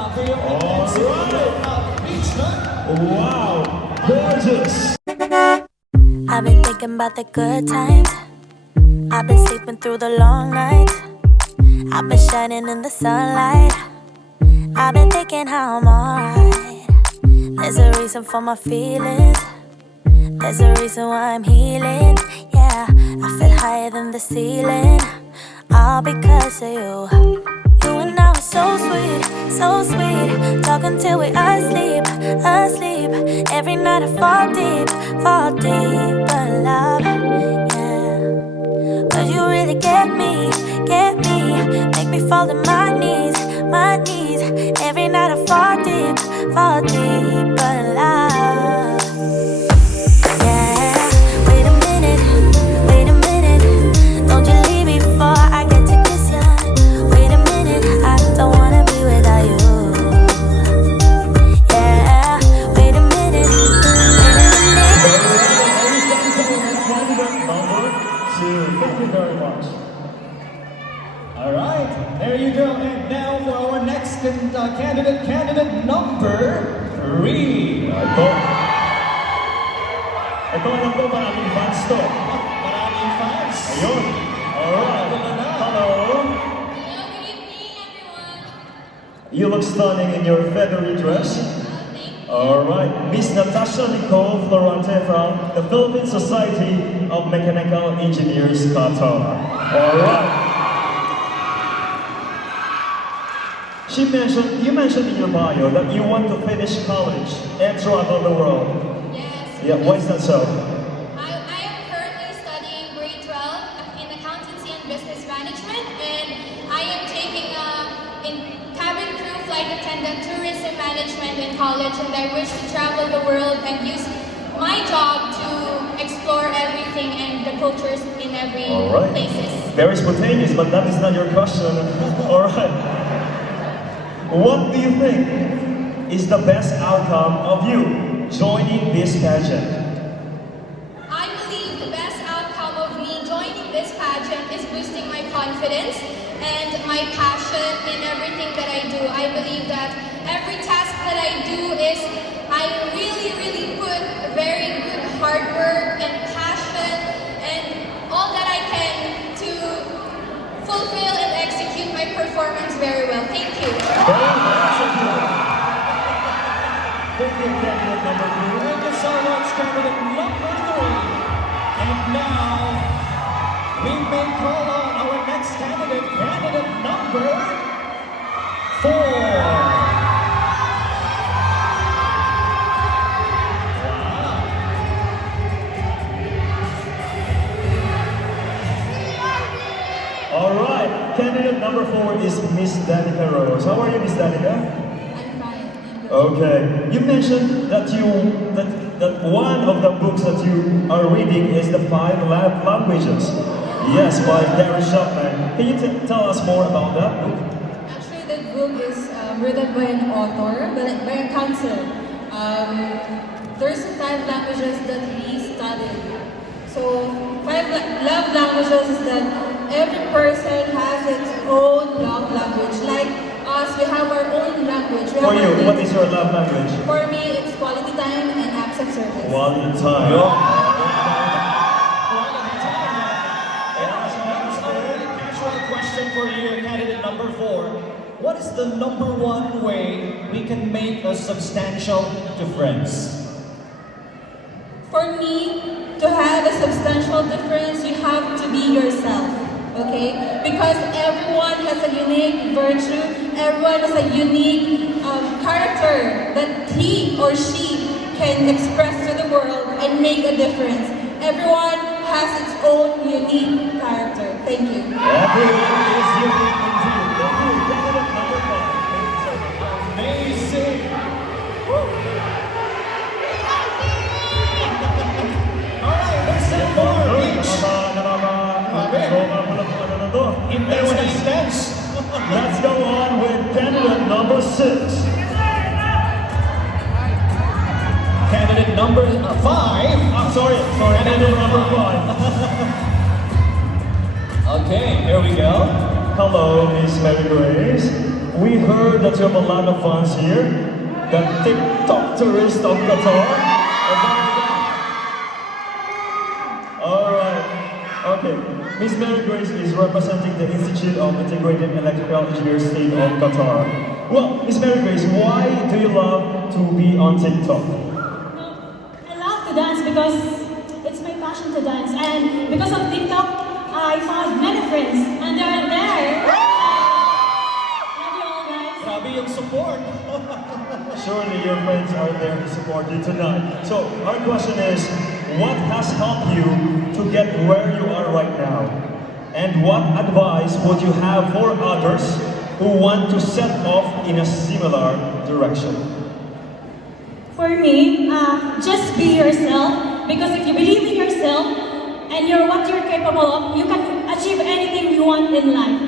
Grabe yung intensity of each night. Wow, gorgeous. I've been thinking about the good times. I've been sleeping through the long nights. I've been shining in the sunlight. I've been thinking how I'm alright. There's a reason for my feelings. There's a reason why I'm healing. Yeah, I feel higher than the ceiling. All because of you. You and I were so sweet, so sweet. Talking till we asleep, asleep. Every night I fall deep, but love, yeah. Cause you really get me, make me fall to my knees, my knees. Every night I fall deep, but love, yeah. Wait a minute, don't you leave me before I get to kiss ya. Wait a minute, I don't wanna be without you. Yeah, wait a minute. Thank you very much. Alright, there you go. And now for our next candidate number 3. Ito alam ko, maraming fans to. Maraming fans. Ayun. Alright. Hello. Hello, good evening, everyone. You look stunning in your feathery dress. Thank you. Alright. Miss Natasha Nicole Florante from the Philippine Society of Mechanical Engineers, Qatar. Alright. You mentioned in your bio that you want to finish college and travel the world. Yes. Yeah, why is that so? I am currently studying grade 12 in accountancy and business management, and I am taking in cabin crew, flight attendant, tourism management in college, and I wish to travel the world and use my job to explore everything and the cultures in every places. Very spontaneous, but that is not your question. Alright. What do you think is the best outcome of you joining this pageant? I believe the best outcome of me joining this pageant is boosting my confidence and my passion in everything that I do. I believe that every task that I do is, I really put very good hard work and passion and all that I can to fulfill and execute my performance very well. Thank you. Thank you, candidate number 2. Thank you so much, candidate number 3. And now, we may call on our next candidate number 4. Alright, candidate number 4 is Miss Danica Rose. How are you, Miss Danica? I'm fine. Okay. You mentioned that that one of the books that you are reading is the 5 Love Languages. Yes, by Gary Chapman. Can you tell us more about that book? Actually, that book is written by an author, by a counselor. There's 5 languages that he studied. So, 5 love languages is that every person has its own love language. Like us, we have our own language. For you, what is your love language? For me, it's quality time and acts of service. Quality time. Question for you, candidate number 4. What is the number 1 way we can make a substantial difference? For me, to have a substantial difference, you have to be yourself, okay? Because everyone has a unique virtue, everyone has a unique character that he or she can express to the world and make a difference. Everyone has its own unique character. Thank you. Everyone is unique indeed. Thank you, candidate number 5. Amazing! Alright, let's see more each. Intense. Let's go on with candidate number 6. Candidate number 5. Sorry, candidate number 5. Okay, here we go. Hello, Miss Mary Grace. we heard that you have a lot of fans here. The TikTok tourist of Qatar. Alright, okay. Miss Mary Grace is representing the Institute of Integrated Electrical Engineers State of Qatar. Well, Miss Mary Grace, why do you love to be on TikTok? I love to dance because it's my passion to dance, and because of TikTok, I found many friends, and they're there. Love you all, guys. Grabe yung support. Surely your friends are there to support you tonight. So, our question is, what has helped you to get where you are right now? And what advice would you have for others who want to set off in a similar direction? For me, just be yourself, because if you believe in yourself and what you're capable of, you can achieve anything you want in life.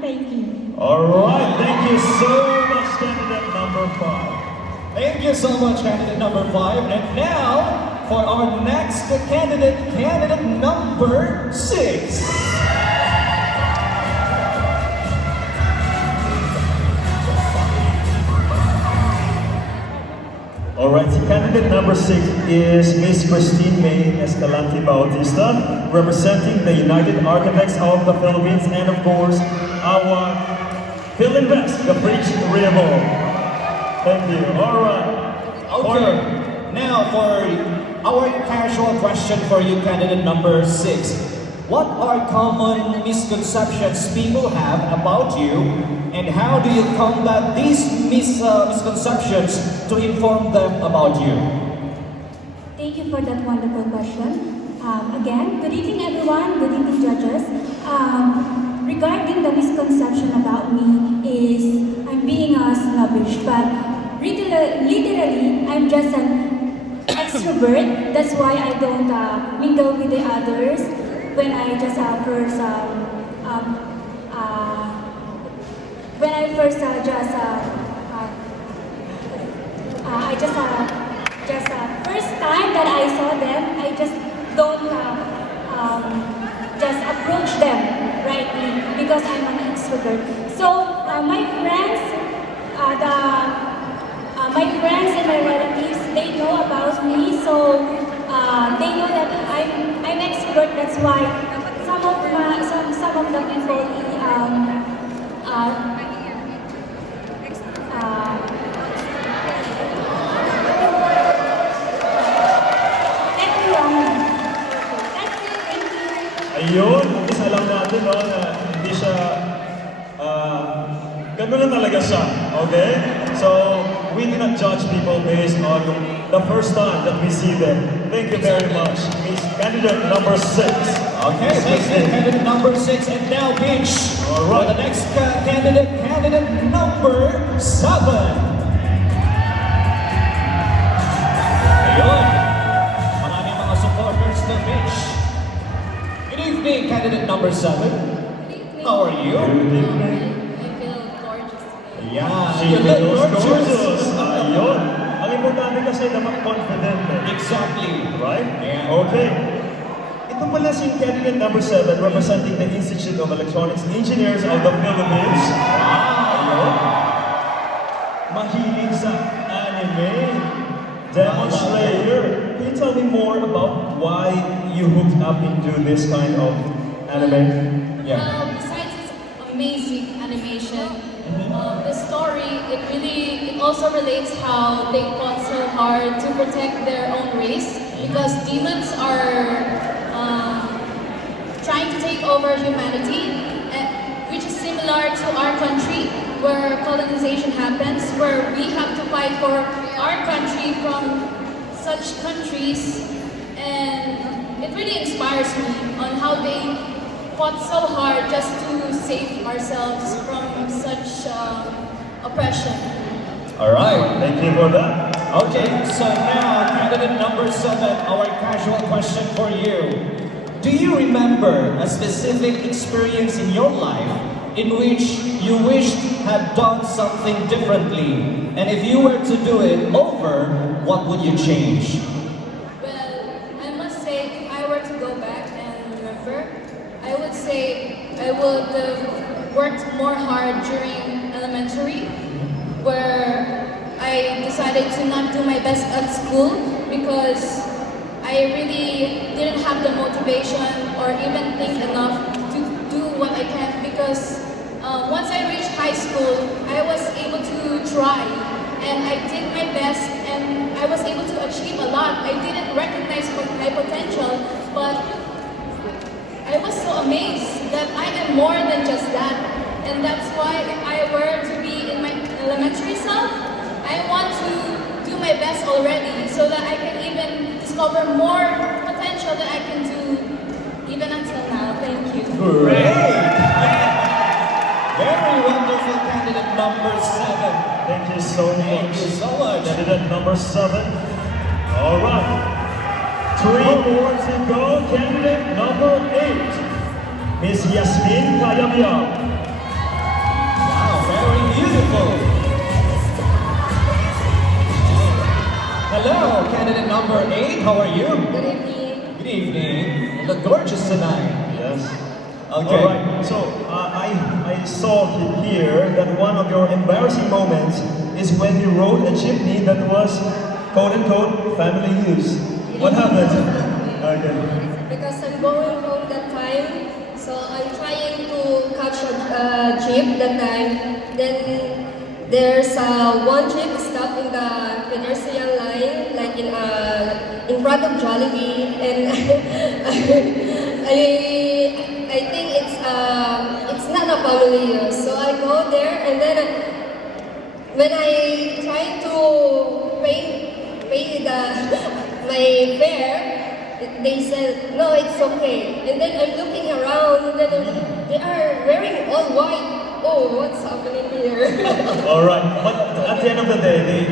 Thank you. Alright, thank you so much, candidate number 5. Thank you so much, candidate number 5. And now, for our next candidate, candidate number 6. Alright, candidate number 6 is Miss Christine May Escalante Bautista, representing the United Architects of the Philippines, and of course, our Philinvest, the Bridge Revo. Thank you. Alright. Okay. Now for our casual question for you, candidate number 6. What are common misconceptions people have about you, and how do you combat these misconceptions to inform them about you? Thank you for that wonderful question. Again, good evening everyone, good evening judges. Regarding the misconception about me is I'm being snobbish, but literally I'm just an extrovert. That's why I don't mingle with the others. When I just first first time that I saw them, I just don't just approach them rightly because I'm an extrovert. So my friends, my friends and my relatives, they know about me. So they know that I'm extrovert. That's why some of the people Ayun, at least alam natin no, na hindi siya, ganun na talaga siya, okay? So, we do not judge people based on the first time that we see them. Thank you very much. Miss Candidate number 6. Okay, thank you, candidate number 6. And now, Beach, All for right. the next candidate, candidate number 7. Ayun, maraming mga supporters na Beach. Good evening, candidate number 7. How are you? Good evening. I feel gorgeous today. Yeah, She you look feels gorgeous. gorgeous. Ayun. Ang importante kasi dapat confident eh. Exactly. Right? Yeah. Okay. Ito pala si candidate number 7 representing the Institute of Electronics Engineers of the Philippines. Ayun. Mahilig sa anime. Demon Slayer. Can you tell me more about why you hooked up into this kind of anime? Yeah. Besides its amazing animation, the story, it also relates how they fought so hard to protect their own race, because demons are trying to take over humanity, which is similar to our country, where colonization happens, where we have to fight for our country from such countries, and it really inspires me on how they fought so hard just to save ourselves from such oppression. All right. Thank you for that. Okay, so now, candidate number 7, our casual question for you. Do you remember a specific experience in your life in which you wished had done something differently? And if you were to do it over, what would you change? Well, I must say, if I were to go back and remember, I would say I would have worked more hard during elementary, where I decided to not do my best at school because I really didn't have the motivation or even think enough to do what I can, because once I reached high school, I was able to try and I did my best and I was able to achieve a lot. I didn't recognize my potential, but I was so amazed that I am more than just that. And that's why if I were to be in my elementary self, I want to do my best already so that I can even discover more potential that I can do even until now. Thank you. Great! Very wonderful candidate number 7. Thank you so much. Thank you so much. Candidate number 7. All right. 3 more to go. Candidate number 8. Miss Yasmin Qalayaan. Wow, very beautiful. Hello, candidate number 8. How are you? Good evening. Good evening. You look gorgeous tonight. Yes. Okay. All right. So I saw here that one of your embarrassing moments is when you rode a jeepney that was quote unquote family use. What happened? Okay. Because I'm going home that time, so I'm trying to catch a jeep that time. Then there's one jeep stuck in the pedestrian line, like in front of Jollibee, and I think it's not a family use. So I go there, and then when I try to pay my fare, they said no, it's okay. And then I'm looking around, and then they are wearing all white. Oh, what's happening here? All right. But at the end of the day, they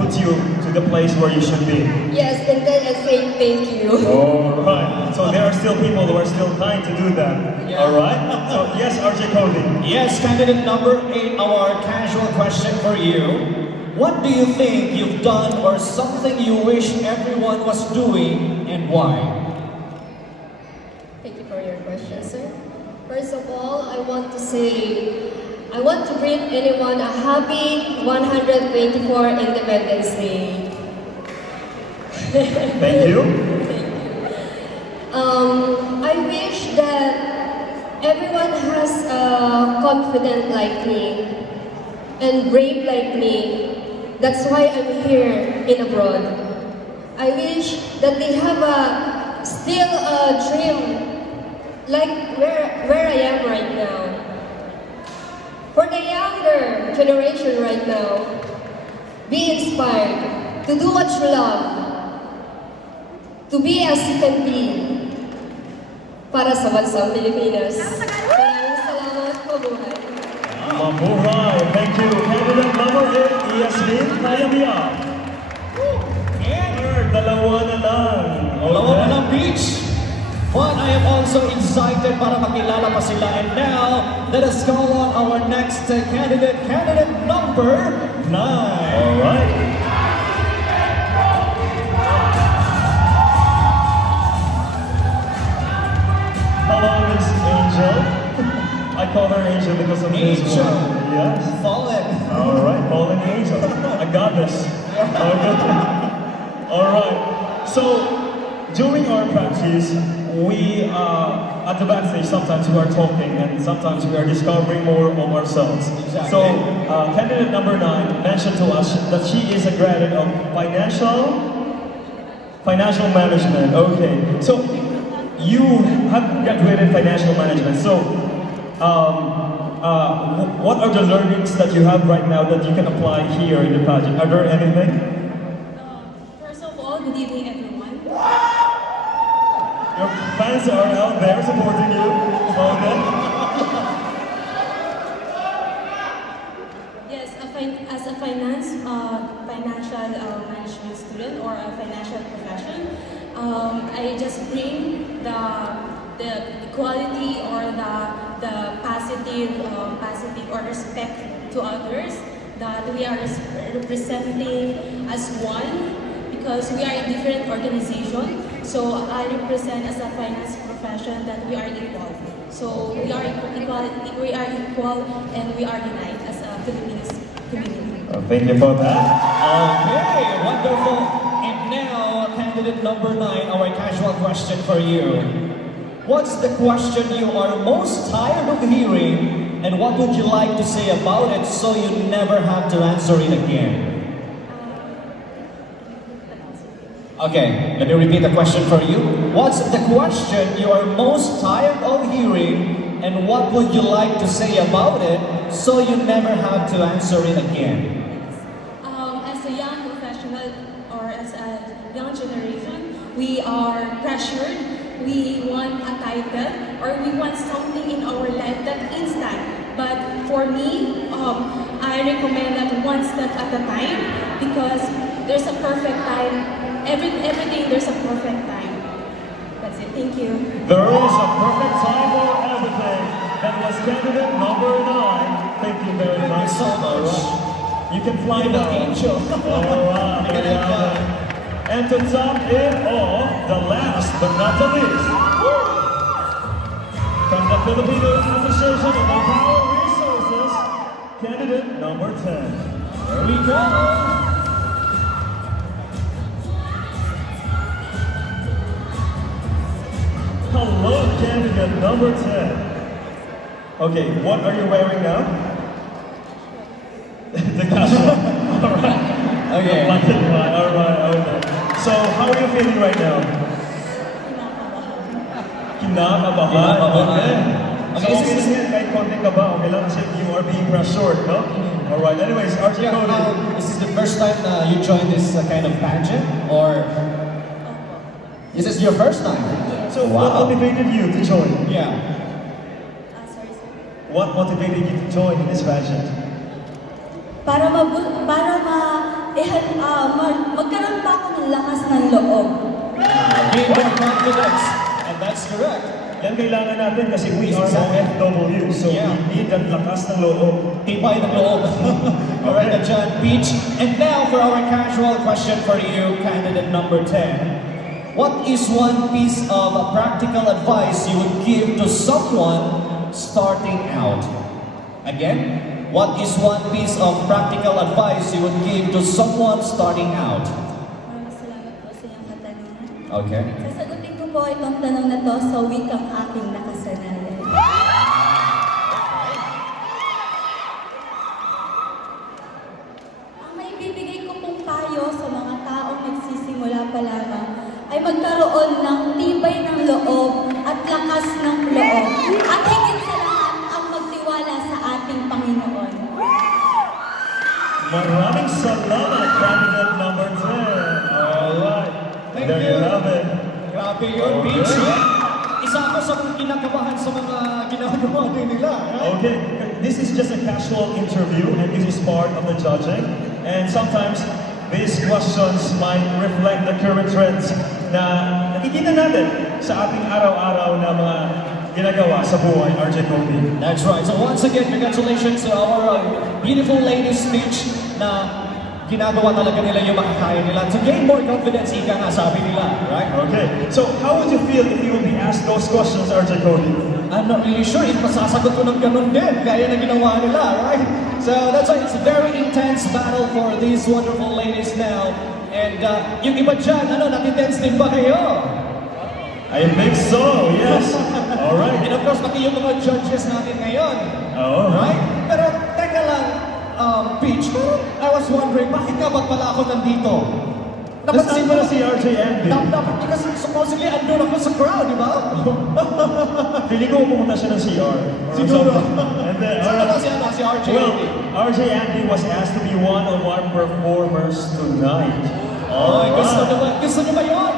put you to the place where you should be. Yes, and then I say thank you. All right. So there are still people who are still trying to do that. Yeah. All right. So yes, RJ Cody. Yes, candidate number 8, our casual question for you. What do you think you've done or something you wish everyone was doing and why? Thank you for your question, sir. First of all, I want to say, I want to greet anyone a happy 124 Independence Day. Thank you. I wish that everyone has confident like me and brave like me. That's why I'm here in abroad. I wish that they have still a dream like where I am right now. For the younger generation right now, be inspired to do what you love, to be as you can be, para sa bansang Pilipinas. Maraming salamat, mabuhay. Mabuhay. Thank you. Candidate number 8, Yasmin Qalayaan. Dalawa na lang. Dalawa na lang, beach. But I am also excited para makilala pa sila. And now, let us call on our next candidate, candidate number 9. All right. Hello, Miss Angel. I call her Angel because of this Angel. one. Yes. Fallen. All right, Fallen Angel. I got this. Okay. All right. So, during our practice, we at the backstage sometimes we are talking and sometimes we are discovering more of ourselves. Exactly. So, candidate number 9 mentioned to us that she is a graduate of financial management. Okay. So, you have graduated financial management. So, what are the learnings that you have right now that you can apply here in the project? Are there anything? First of all, good evening, everyone. Your fans are out there supporting you. Okay. Yes, as a financial management student or a financial profession, I just bring the equality or the positive or respect to others, that we are representing as one because we are in different organizations. So I represent as a finance profession that we are equal. So we are equal, and we are united as a Philippines community. Thank you for that. Okay, wonderful. And now, candidate number 9, our casual question for you. What's the question you are most tired of hearing, and what would you like to say about it so you never have to answer it again? Okay, let me repeat the question for you. What's the question you are most tired of hearing, and what would you like to say about it so you never have to answer it again? As a young professional or as a young generation, we are pressured. We want a title or we want something in our life that instant. But for me, I recommend that one step at a time because there's a perfect time. Everything there's a perfect time. That's it. Thank you. There is a perfect time for everything. That was candidate number 9. Thank you very much. so much. You can fly now. Angel. Alright, there you have it. And to top it off, the last but not the least, from the Filipino Association of Power Resources, candidate number 10. There we go. Hello, candidate number 10. Okay, what are you wearing now? The casual. Alright. Okay. Alright, okay. So, how are you feeling right now? Kinakabahan. Okay. Okay, So, this is- kahit konting kaba, okay lang kasi you are being pressured, no? Alright, anyways, RJ Yeah, Cody. this is the first time you joined this kind of pageant, or this is your first time? So, what motivated you to join? Yeah. Sorry, sir. What motivated you to join in this pageant? magkaroon pa ako ng lakas ng loob. Gain more confidence, and that's correct. Yan kailangan natin kasi we are OFW, so Yeah. we need that lakas ng loob. Tibay ng loob. Alright, John Beach. And now for our casual question for you, candidate number 10. What is one piece of practical advice you would give to someone starting out? Again, what is one piece of practical advice you would give to someone starting out? Maraming salamat po sa iyong katanungan. Okay. Sasagutin ko po itong tanong na to sa wikang aking nakasanayan. Ang may bibigay ko pong payo sa mga taong nagsisimula pa lamang ay magkaroon ng tibay ng loob at lakas ng loob. At higit sa lahat, ang magtiwala sa ating Panginoon. Maraming salamat, candidate number 10. Alright. Thank There you. you have it. Grabe yun, Beach. Isa ako sa mga kinakabahan sa mga ginagawa din nila. Right? Okay, this is just a casual interview and this is part of the judging. And sometimes these questions might reflect the current trends na nakikita natin sa ating araw-araw na mga ginagawa sa buhay, RJ Cody. That's right. So once again, congratulations to our beautiful ladies speech na ginagawa talaga nila yung makakaya nila to gain more confidence, ika nga sabi nila, right? Okay, so how would you feel if you would be asked those questions, RJ Cody? I'm not really sure if masasagot ko ng ganun din, gaya na ginawa nila, right? So that's why it's a very intense battle for these wonderful ladies now. And yung iba dyan, nakitense din ba kayo? I think so, yes. Alright. And of course, pati yung mga judges natin ngayon. Oh. Right? Pero teka lang, Peach, I was wondering, bakit nga ba pala ako nandito? Nasaan ba na si RJ Andy? Dapat kasi supposedly andun ako sa crowd, di ba? Feeling ko pumunta siya ng CR. or Siguro. something. And then, Saan ba si RJ? well, RJ Andy was asked to be one of our performers tonight. Oh, gusto niyo ba yun?